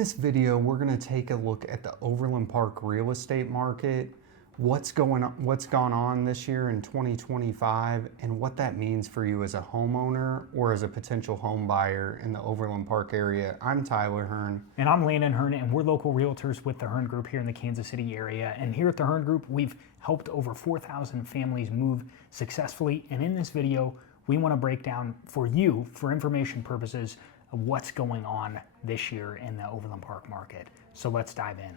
In this video, we're going to take a look at the Overland Park real estate market, what's gone on this year in 2025, and what that means for you as a homeowner or as a potential home buyer in the Overland Park area. I'm Tyler Hearn. And I'm Landon Hearn, and we're local realtors with the Hearn Group here in the Kansas City area. And here at the Hearn Group, we've helped over 4,000 families move successfully. And in this video, we want to break down for you, for information purposes, what's going on this year in the Overland Park market. So let's dive in.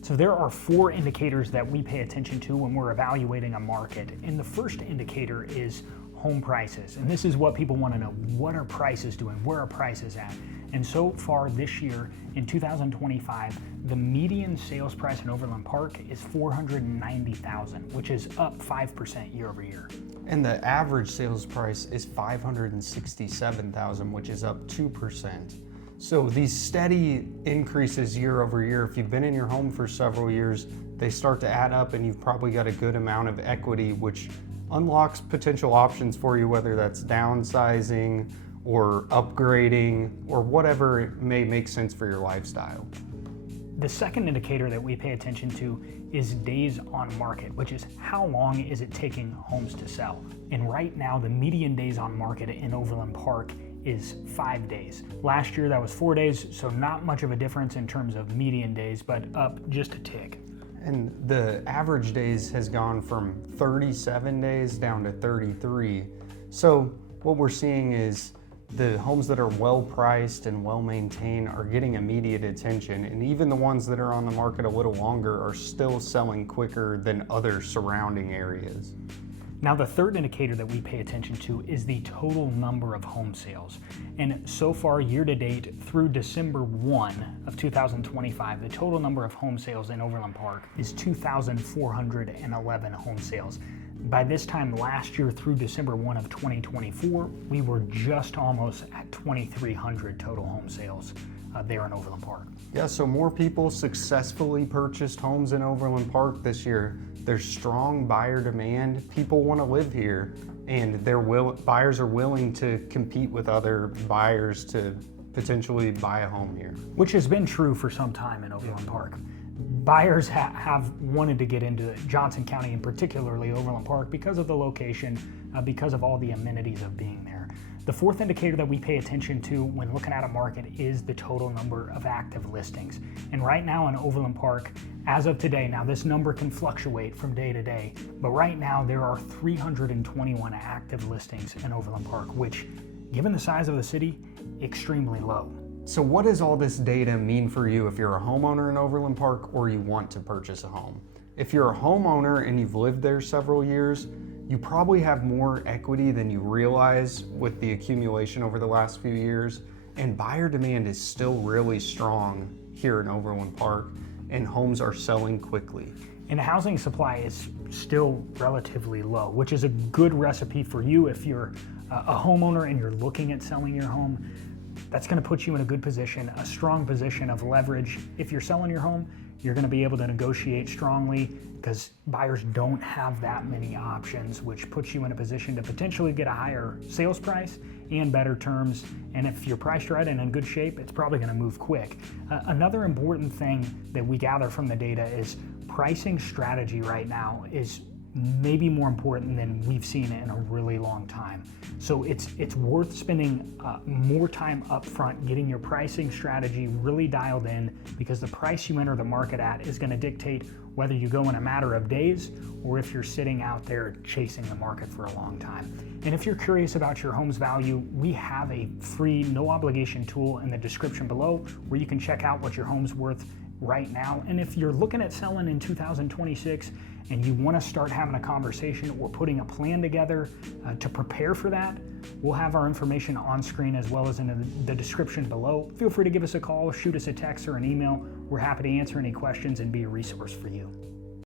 So there are four indicators that we pay attention to when we're evaluating a market. And the first indicator is home prices. And this is what people want to know. What are prices doing? Where are prices at? And so far this year, in 2025, the median sales price in Overland Park is $490,000, which is up 5% year over year. And the average sales price is $567,000, which is up 2%. So these steady increases year over year, if you've been in your home for several years, they start to add up and you've probably got a good amount of equity, which unlocks potential options for you, whether that's downsizing or upgrading or whatever may make sense for your lifestyle. The second indicator that we pay attention to is days on market, which is how long is it taking homes to sell. And right now, the median days on market in Overland Park is 5 days. Last year, that was 4 days, so not much of a difference in terms of median days, but up just a tick. And the average days has gone from 37 days down to 33. So what we're seeing is the homes that are well priced and well maintained are getting immediate attention, and even the ones that are on the market a little longer are still selling quicker than other surrounding areas. Now, the third indicator that we pay attention to is the total number of home sales. And so far, year to date, through December 1 of 2025, the total number of home sales in Overland Park is 2,411 home sales. By this time last year, through December 1 of 2024, we were just almost at 2,300 total home sales there in Overland Park. Yeah, so more people successfully purchased homes in Overland Park this year. There's strong buyer demand. People want to live here, and buyers are willing to compete with other buyers to potentially buy a home here. Which has been true for some time in Overland Park. Buyers have wanted to get into Johnson County, and particularly Overland Park, because of the location, because of all the amenities of being there. The fourth indicator that we pay attention to when looking at a market is the total number of active listings. And right now in Overland Park, as of today, now this number can fluctuate from day to day, but right now there are 321 active listings in Overland Park, which, given the size of the city, extremely low. So what does all this data mean for you if you're a homeowner in Overland Park or you want to purchase a home? If you're a homeowner and you've lived there several years, you probably have more equity than you realize with the accumulation over the last few years, and buyer demand is still really strong here in Overland Park, and homes are selling quickly. And the housing supply is still relatively low, which is a good recipe for you if you're a homeowner and you're looking at selling your home. That's going to put you in a good position, a strong position of leverage. If you're selling your home, you're going to be able to negotiate strongly because buyers don't have that many options, which puts you in a position to potentially get a higher sales price and better terms. And if you're priced right and in good shape, it's probably going to move quick. Another important thing that we gather from the data is pricing strategy right now is maybe more important than we've seen in a really long time. So it's worth spending more time up front getting your pricing strategy really dialed in, because the price you enter the market at is going to dictate whether you go in a matter of days or if you're sitting out there chasing the market for a long time. And if you're curious about your home's value, we have a free, no obligation tool in the description below where you can check out what your home's worth right now. And if you're looking at selling in 2026 and you want to start having a conversation or putting a plan together to prepare for that, we'll have our information on screen as well as in the description below. Feel free to give us a call, shoot us a text or an email. We're happy to answer any questions and be a resource for you.